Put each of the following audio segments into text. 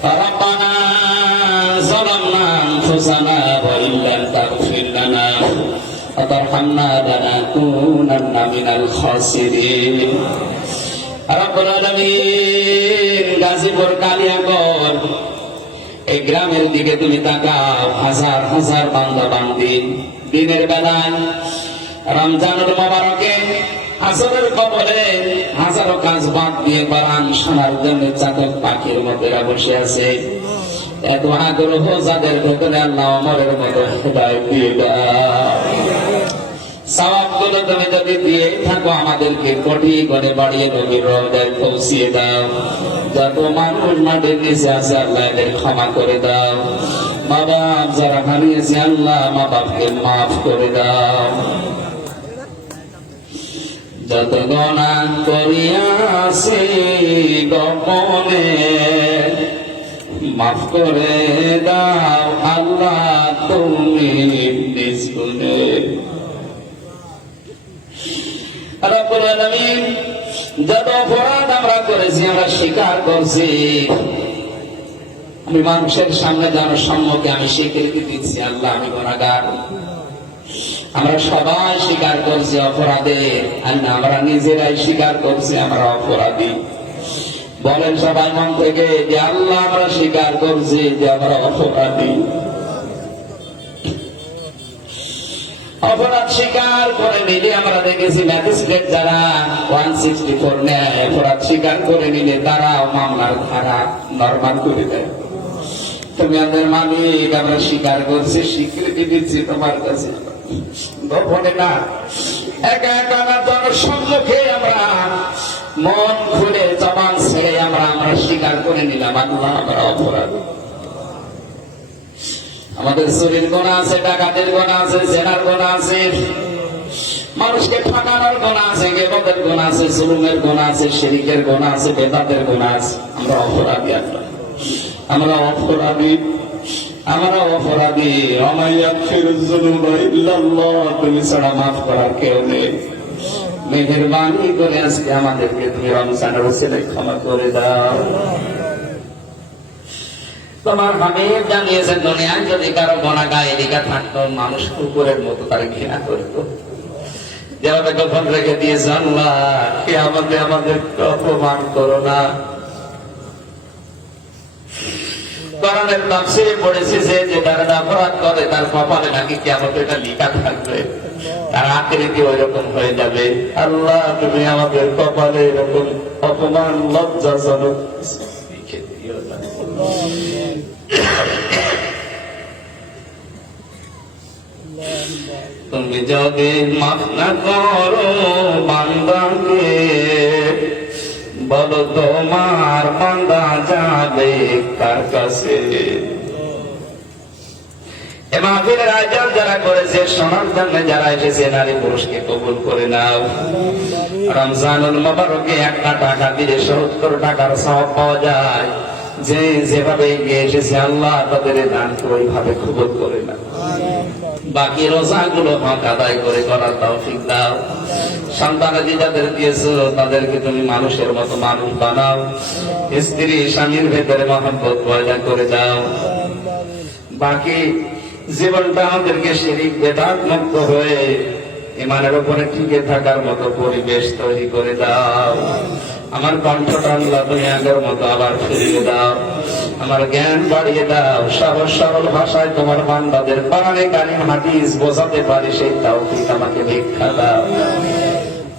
ربنا ظلمنا أنفسنا وإن لم تغفر لنا وترحمنا لنكونن من الخاسرين رب العالمين গাজীপুর কালিয়াকর এই গ্রামের দিকে তুমি তাকাও হাজার হাজার বান্দা বান্দি দিনের বেলায় রমজানুর মোবারকে আসরের কবলে হাজারো কাজ বাদ দিয়ে বারান শোনার জন্য চাতক পাখির মতো এরা বসে আছে। এত আগ্রহ যাদের ভেতরে আল্লাহ অমরের মতো হৃদয় দিয়ে মাফ করে দাও। যত গণা করিয়াছি গোপনে মাফ করে দাও আল্লাহ, তুমি যত অপরাধ আমরা করেছি, আমরা স্বীকার করছি। আমি মানুষের সামনে যেন সম্মুখে আমি স্বীকৃতি দিচ্ছি, আল্লাহ আমি গুণাগার আমরা সবাই স্বীকার করছি অপরাধে আল্লাহ আমরা নিজেরাই স্বীকার করছি, আমরা অপরাধী। বলেন সবাই মন থেকে যে আল্লাহ আমরা স্বীকার করছি যে আমরা অপরাধী। অপরাধ স্বীকার করে নিলে আমরা দেখেছি ম্যাজিস্ট্রেট যারা ওয়ান সিক্সটি ফোর নেয়, অপরাধ স্বীকার করে নিলে তারা মামলার ধারা নর্মাল করে দেয়। তুমি আমাদের মালিক, আমরা স্বীকার করছি, স্বীকৃতি দিচ্ছি তোমার কাছে। গোপনে না। একা একা না জনসম্মুখে আমরা। মন খুলে, জবান ছেড়ে আমরা আমরা স্বীকার করে নিলাম, আল্লাহ আমরা অপরাধ। আমাদের চুরির গোনা আছে, ডাকাতের গোনা আছে, জেনার গোনা আছে। মানুষকে ঠকানোর গোনা আছে গেবতের গোনা আছে, জুলুমের গোনা আছে, শিরিকের গোনা আছে, বেদাতের গোনা আছে। আমরা অপরাধী আমরা অপরাধী। আমরা অপরাধী। অমাইয়া ফিরুজুলুম ইল্লাল্লাহ, তুমি ছাড়া মাফ করার কেউ নেই। মেহেরবানি করে আজকে আমাদেরকে তুমি রমজানের ওসিলে ক্ষমা করে দাও। তোমার হাবিব জানিয়েছেন, দুনিয়ায় যদি কারও গোনা গায়ে লেখা থাকতো, মানুষ কুকুরের মতো তার ঘৃণা করত। যেভাবে গোপন রেখে দিয়েছে আল্লাহ কে আমাদের আমাদের অপমান করো না। কোরআনের তাফসিরে পড়েছি যে যে তারা অপরাধ করে তার কপালে নাকি কেমন এটা লেখা থাকবে। তার আকৃতি ওই রকম হয়ে যাবে। আল্লাহ, তুমি আমাদের কপালে এরকম অপমান লজ্জাজনক লিখে তুমি যদি মাফ না করো বান্দাকে বলো তোমার বান্দা যাবে কার কাছে। এ আয়োজন যারা করেছে সোনার জন্য যারা এসেছে, নারী পুরুষকে কবুল করে নাও। রমজানুল মোবারকে একটা টাকা দিলে সত্তর টাকার সব পাওয়া যায়। যে যেভাবে এগিয়ে এসেছে, আল্লাহ তাদের দানকে ওইভাবে কবুল করে না বাকি রোজাগুলো হক আদায় করে করার তৌফিক দাও। সন্তানাদি যাদের দিয়েছ তাদেরকে তুমি মানুষের মতো মানুষ বানাও। স্ত্রী, স্বামীর ভেতরে মহব্বত পয়দা করে দাও। বাকি জীবনটা আমাদেরকে শিরিক, বেদাত মুক্ত হয়ে ইমানের উপরে টিকে থাকার মতো পরিবেশ তৈরি করে দাও। আমার কণ্ঠটা আল্লাহ তুমি আগের মতো আবার ফিরিয়ে দাও। আমার জ্ঞান বাড়িয়ে দাও, সহজ সরল ভাষায় তোমার বান্দাদের কোরআনে কারিম হাদিস বোঝাতে পারে সেই তাও তৌফিক আমাকে ভিক্ষা দাও।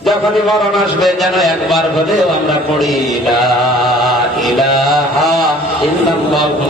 যখনই মরণ আসবে, যেন একবার হলেও আমরা পড়ি ইলাহা ইল্লাল্লাহু